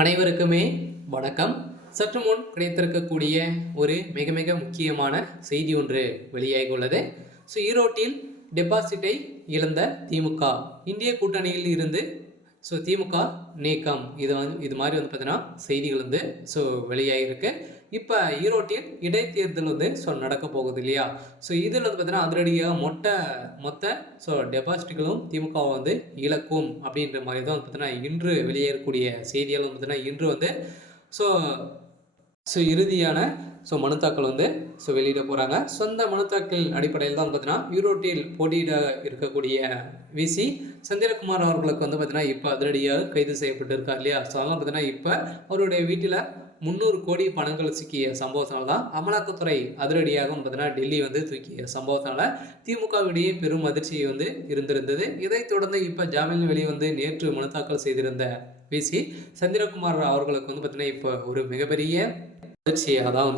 அனைவருக்குமே வணக்கம். சற்று முன் கிடைத்திருக்கக்கூடிய ஒரு மிக மிக முக்கியமான செய்தி ஒன்று வெளியாகி உள்ளது. ஈரோட்டில் டெபாசிட்டை இழந்த திமுக இந்திய கூட்டணியில் இருந்து திமுக நீக்கம். இது மாதிரி பார்த்தீங்கன்னா செய்திகள் வெளியாகிருக்கு. இப்போ ஈரோட்டில் இடைத்தேர்தல் நடக்க போகுது இல்லையா? இதில் பார்த்தீங்கன்னா அதிரடியாக மொத்த டெபாசிட்களும் திமுக இழக்கும் அப்படின்ற மாதிரி தான் பார்த்தீங்கன்னா இன்று வெளியேறக்கூடிய செய்திகள் பார்த்தீங்கன்னா இன்று ஸோ இறுதியான மனுத்தாக்கள் வெளியிட போகிறாங்க. சொந்த மனுத்தாக்கள் அடிப்படையில் தான் பார்த்தீங்கன்னா ஈரோட்டில் போட்டியிட இருக்கக்கூடிய விசி செந்தில்குமார் அவர்களுக்கு பார்த்தீங்கன்னா இப்போ அதிரடியாக கைது செய்யப்பட்டிருக்கார் இல்லையா? அதெல்லாம் பார்த்தீங்கன்னா இப்போ அவருடைய வீட்டில் 300 கோடி பணங்கள் சிக்கிய சம்பவத்தினால தான் அமலாக்கத்துறை அதிரடியாக பார்த்தீங்கன்னா டெல்லி தூக்கிய சம்பவத்தினால திமுகவிடையே பெரும் அதிர்ச்சி இருந்திருந்தது. இதைத் தொடர்ந்து இப்போ ஜாமீன் வெளியே நேற்று மனு தாக்கல் செய்திருந்த விசி செந்தில்குமார் அவர்களுக்கு பார்த்தீங்கன்னா இப்போ ஒரு மிகப்பெரிய அதிர்ச்சியாக தான்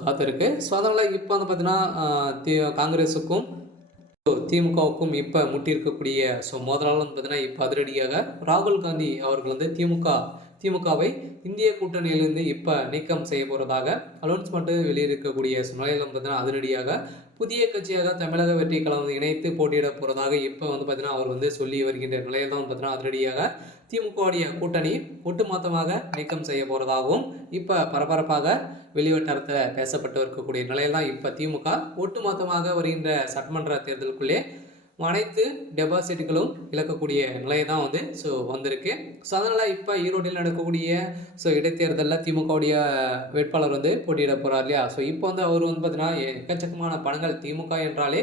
காத்திருக்கு. அதனால் இப்போ பார்த்தீங்கன்னா காங்கிரஸுக்கும் திமுகவுக்கும் இப்போ முட்டியிருக்கக்கூடிய மோதலால் பார்த்தீங்கன்னா இப்போ அதிரடியாக ராகுல் காந்தி அவர்கள் திமுகவை இந்திய கூட்டணியிலிருந்து இப்போ நீக்கம் செய்ய போகிறதாக அனௌன்ஸ்மெண்ட்டு வெளியிருக்கக்கூடிய நிலையில் பார்த்தீங்கன்னா அதிரடியாக புதிய கட்சியாக தமிழக வெற்றி கழகம் இணைத்து போட்டியிட போகிறதாக இப்போ பார்த்தீங்கன்னா அவர் சொல்லி வருகின்ற நிலையில் தான் பார்த்தீங்கன்னா அதிரடியாக திமுகவுடைய கூட்டணி ஒட்டுமொத்தமாக நீக்கம் செய்ய போகிறதாகவும் இப்போ பரபரப்பாக வெளிவட்டாரத்தில் பேசப்பட்டு இருக்கக்கூடிய நிலையில் தான் இப்போ திமுக ஒட்டுமொத்தமாக வருகின்ற சட்டமன்ற தேர்தலுக்குள்ளே அனைத்து டெபாசிட்டுகளும் இழக்கக்கூடிய நிலை தான் வந்திருக்கு. அதனால் இப்போ ஈரோட்டில் நடக்கக்கூடிய இடைத்தேர்தலில் திமுகவுடைய வேட்பாளர் போட்டியிட போகிறார் இல்லையா? இப்போ அவர் பார்த்தீங்கன்னா எக்கச்சக்கமான பணங்கள் திமுக என்றாலே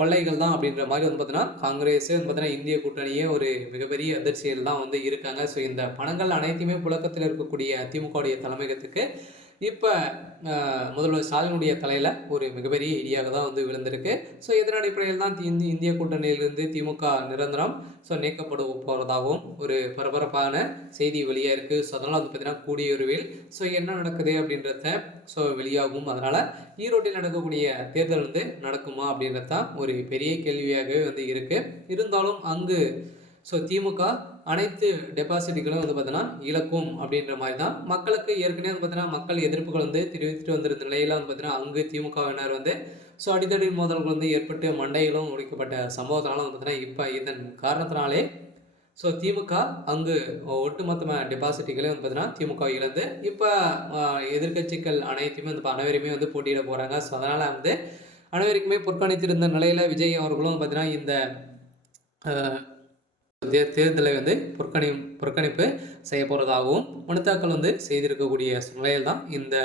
கொள்ளைகள் தான் அப்படின்ற மாதிரி பார்த்தீங்கன்னா காங்கிரஸே பார்த்தீங்கன்னா இந்திய கூட்டணியே ஒரு மிகப்பெரிய அதிர்ச்சியில் தான் இருக்காங்க. இந்த பணங்கள் அனைத்துமே புழக்கத்தில் இருக்கக்கூடிய திமுகவுடைய தலைமையகத்துக்கு இப்போ முதல்வர் ஸ்டாலினுடைய தலையில் ஒரு மிகப்பெரிய இடியாக தான் விழுந்திருக்கு. இதன் அடிப்படையில் தான் இந்திய கூட்டணியிலிருந்து திமுக நிரந்தரம் நீக்கப்பட போகிறதாகவும் ஒரு பரபரப்பான செய்தி வெளியாக இருக்குது. அதனால் பார்த்தீங்கன்னா கூடிய விரைவில் என்ன நடக்குது அப்படின்றத வெளியாகும். அதனால் ஈரோட்டில் நடக்கக்கூடிய தேர்தல் நடக்குமா அப்படின்றது தான் ஒரு பெரிய கேள்வியாகவே இருக்குது. இருந்தாலும் அங்கு திமுக அனைத்து டெபாசிட்டுகளும் பார்த்தீங்கன்னா இழக்கும் அப்படின்ற மாதிரி தான் மக்களுக்கு ஏற்கனவே பார்த்தீங்கன்னா மக்கள் எதிர்ப்புகள் தெரிவித்துட்டு வந்திருந்த நிலையில் பார்த்தீங்கன்னா அங்கு திமுகவினர் அடித்தடி மோதல்கள் ஏற்பட்டு மண்டைகளும் உடைக்கப்பட்ட சம்பவத்தினால பார்த்தீங்கன்னா இப்போ இதன் காரணத்தினாலே திமுக அங்கு ஒட்டுமொத்தமாக டெபாசிட்டுகளே பார்த்தீங்கன்னா திமுக இழந்து இப்போ எதிர்கட்சிகள் அனைத்துமே அனைவருமே போட்டியிட போகிறாங்க. அதனால் அனைவருக்குமே புறக்கணித்திருந்த நிலையில் விஜய் அவர்களும் பார்த்தீங்கன்னா இந்த தேர்தலை புறக்கணிப்பு செய்ய போகிறதாகவும் மனுத்தாக்கள் செய்திருக்கக்கூடிய நிலையில் தான் இந்த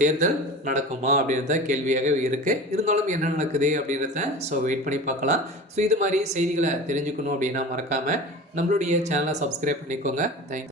தேர்தல் நடக்குமா அப்படின்றத கேள்வியாக இருக்குது. இருந்தாலும் என்ன நடக்குது அப்படின்றத வெயிட் பண்ணி பார்க்கலாம். இது மாதிரி செய்திகளை தெரிஞ்சுக்கணும் அப்படின்னா மறக்காமல் நம்மளுடைய சேனலை சப்ஸ்கிரைப் பண்ணிக்கோங்க. தேங்க்யூ.